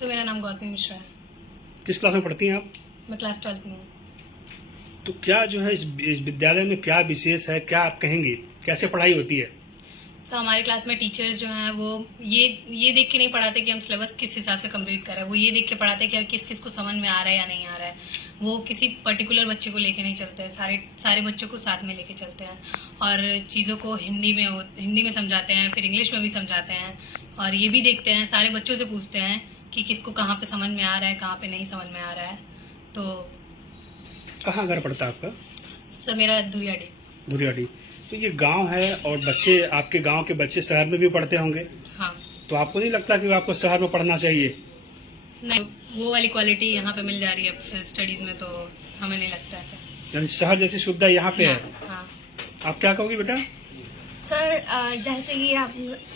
Sir मेरा नाम गौतमी मिश्रा है। किस क्लास में पढ़ती हैं आप? मैं क्लास 12th में हूँ। तो क्या जो है इस विद्यालय में क्या विशेष है, क्या आप कहेंगी, कैसे पढ़ाई होती है? सर हमारे क्लास में टीचर्स जो हैं वो ये देख के नहीं पढ़ाते कि हम सिलेबस किस हिसाब से कंप्लीट कर रहे हैं। वो ये देख के पढ़ाते हैं कि किस किस को समझ में आ रहा है या नहीं आ रहा है। वो किसी पर्टिकुलर बच्चे को लेके नहीं चलते हैं, सारे बच्चों को साथ में लेके चलते हैं और चीज़ों को हिंदी में समझाते हैं, फिर इंग्लिश में भी समझाते हैं और ये भी देखते हैं, सारे बच्चों से पूछते हैं कि किसको कहाँ पे समझ में आ रहा है, कहाँ पे नहीं समझ में आ रहा है। तो कहाँ घर पड़ता है आपका? सर मेरा धुरियाडी। धुरियाडी। तो ये गांव है और बच्चे, आपके गांव के बच्चे शहर में भी पढ़ते होंगे। हाँ। तो आपको नहीं लगता कि आपको शहर में पढ़ना चाहिए? नहीं, वो वाली क्वालिटी यहाँ पे मिल जा रही है स्टडीज में, तो हमें नहीं लगता ऐसा। यानी शहर जैसी सुविधा यहाँ पे है। हाँ। आप क्या कहोगी बेटा? सर जैसे कि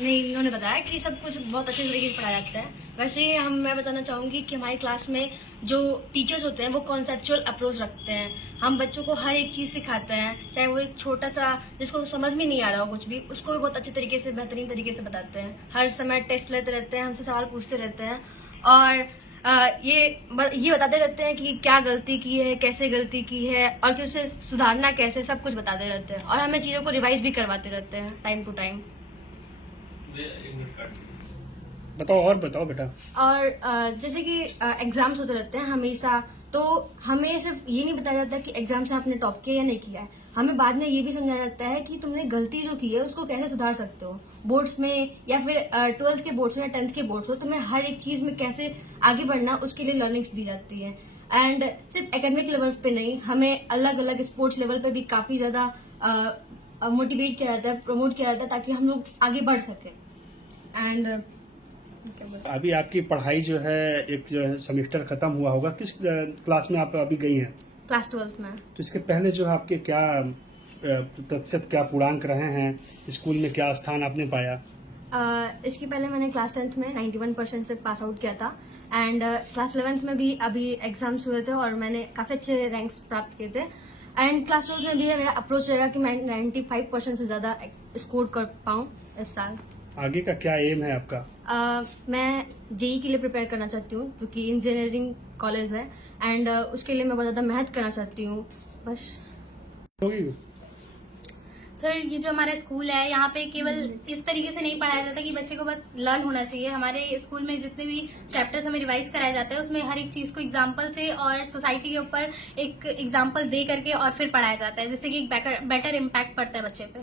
इन्होंने बताया कि सब कुछ बहुत अच्छे तरीके से पढ़ाया जाता है, वैसे ही मैं बताना चाहूँगी कि हमारी क्लास में जो टीचर्स होते हैं वो कॉन्सेप्चुअल अप्रोच रखते हैं। हम बच्चों को हर एक चीज़ सिखाते हैं, चाहे वो एक छोटा सा जिसको समझ में नहीं आ रहा हो कुछ भी, उसको भी बहुत अच्छे तरीके से, बेहतरीन तरीके से बताते हैं। हर समय टेस्ट लेते रहते हैं, हमसे सवाल पूछते रहते हैं और ये बताते रहते हैं कि क्या गलती की है, कैसे गलती की है और कि उसे सुधारना कैसे, सब कुछ बताते रहते हैं और हमें चीज़ों को रिवाइज भी करवाते रहते हैं टाइम टू टाइम। बताओ और बताओ बेटा। और जैसे कि एग्जाम्स होते रहते हैं हमेशा, तो हमें सिर्फ ये नहीं बताया जाता कि एग्जाम से आपने टॉप किया या नहीं किया है, हमें बाद में ये भी समझाया जाता है कि तुमने गलती जो की है उसको कैसे सुधार सकते हो। बोर्ड्स में या फिर 12th के बोर्ड्स में या 10th के बोर्ड्स हो, तुम्हें हर एक चीज में कैसे आगे बढ़ना उसके लिए लर्निंग्स दी जाती है। एंड सिर्फ एकेडमिक लेवल पे नहीं, हमें अलग अलग स्पोर्ट्स लेवल पे भी काफी ज्यादा मोटिवेट किया जाता है, प्रमोट किया जाता है ताकि हम लोग आगे बढ़ सके। एंड अभी आपकी पढ़ाई जो है, एक सेमेस्टर खत्म हुआ होगा, किस क्लास में आप अभी गई हैं? क्लास 12th में। तो इसके पहले जो है आपके क्या प्रतिशत, क्या पूर्णांक रहे हैं, स्कूल में क्या स्थान आपने पाया? इसके पहले मैंने क्लास 10th में 91% से पास आउट किया था एंड क्लास 11th में भी अभी एग्जाम्स हुए थे और मैंने काफी अच्छे रैंक्स प्राप्त किए थे। एंड क्लास 12th में भी मेरा अप्रोच रहेगा कि मैं 95% से ज्यादा स्कोर कर पाऊँ इस साल। आगे का क्या एम है आपका? मैं जेई के लिए प्रिपेयर करना चाहती हूँ क्योंकि इंजीनियरिंग कॉलेज है एंड उसके लिए मैं बहुत ज़्यादा मेहनत करना चाहती हूँ बस। सर ये जो हमारा स्कूल है यहाँ पे केवल इस तरीके से नहीं पढ़ाया जाता कि बच्चे को बस लर्न होना चाहिए। हमारे स्कूल में जितने भी चैप्टर्स हमें रिवाइज कराया जाता है उसमें हर एक चीज को एग्जाम्पल से और सोसाइटी के ऊपर एक एग्जाम्पल दे करके और फिर पढ़ाया जाता है, जिससे कि एक बेटर इम्पैक्ट पड़ता है बच्चे पे।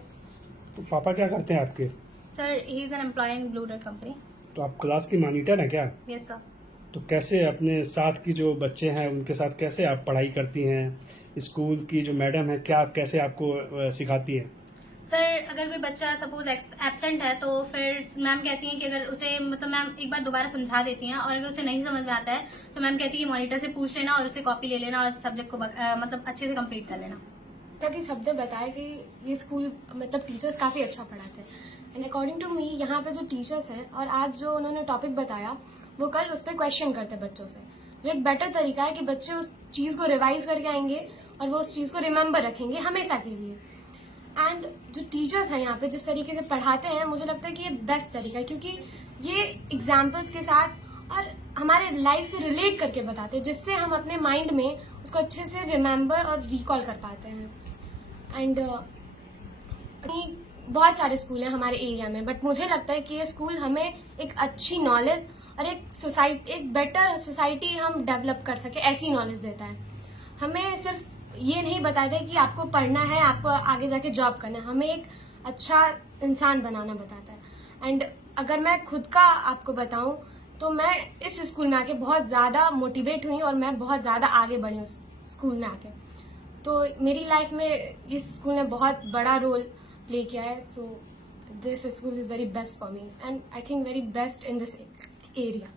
तो पापा क्या करते हैं आपके? Sir he is an employ in Blue Dot company. तो आप क्लास की मॉनिटर हैं क्या? Yes sir. तो कैसे अपने साथ की जो बच्चे हैं उनके साथ कैसे आप पढ़ाई करती हैं? स्कूल की जो मैडम है क्या कैसे आपको सिखाती है? सर अगर कोई बच्चा सपोज एब्सेंट है तो फिर मैम कहती हैं कि अगर उसे मतलब मैम एक बार दोबारा समझा देती हैं और अगर उसे नहीं समझ में आता है तो मैम कहती है मॉनिटर से पूछ लेना और उसे कॉपी ले लेना और सब्जेक्ट को मतलब अच्छे से कंप्लीट कर लेना। ताकि सबने बताया कि ये स्कूल मतलब टीचर्स काफ़ी अच्छा पढ़ाते हैं एंड अकॉर्डिंग टू मी यहाँ पे जो टीचर्स हैं और आज जो उन्होंने टॉपिक बताया वो कल उस पर क्वेश्चन करते हैं बच्चों से। तो एक बेटर तरीका है कि बच्चे उस चीज़ को रिवाइज करके आएंगे और वो उस चीज़ को रिमेम्बर रखेंगे हमेशा के लिए। एंड जो टीचर्स हैं यहाँ पे जिस तरीके से पढ़ाते हैं मुझे लगता है कि ये बेस्ट तरीका है क्योंकि ये एग्जाम्पल्स के साथ और हमारे लाइफ से रिलेट करके बताते हैं जिससे हम अपने माइंड में उसको अच्छे से रिमेम्बर और रिकॉल कर पाते हैं। एंड बहुत सारे स्कूल हैं हमारे एरिया में बट मुझे लगता है कि ये स्कूल हमें एक अच्छी नॉलेज और एक बेटर सोसाइटी हम डेवलप कर सके ऐसी नॉलेज देता है। हमें सिर्फ ये नहीं बताता है कि आपको पढ़ना है, आपको आगे जाके जॉब करना है, हमें एक अच्छा इंसान बनाना बताता है। एंड अगर मैं खुद का आपको बताऊं तो मैं इस स्कूल में आके बहुत ज़्यादा मोटिवेट हुई और मैं बहुत ज़्यादा आगे बढ़ी उस स्कूल में आके। तो मेरी लाइफ में इस स्कूल ने बहुत बड़ा रोल प्ले किया है। So this school is very best for me and I think very best in this area.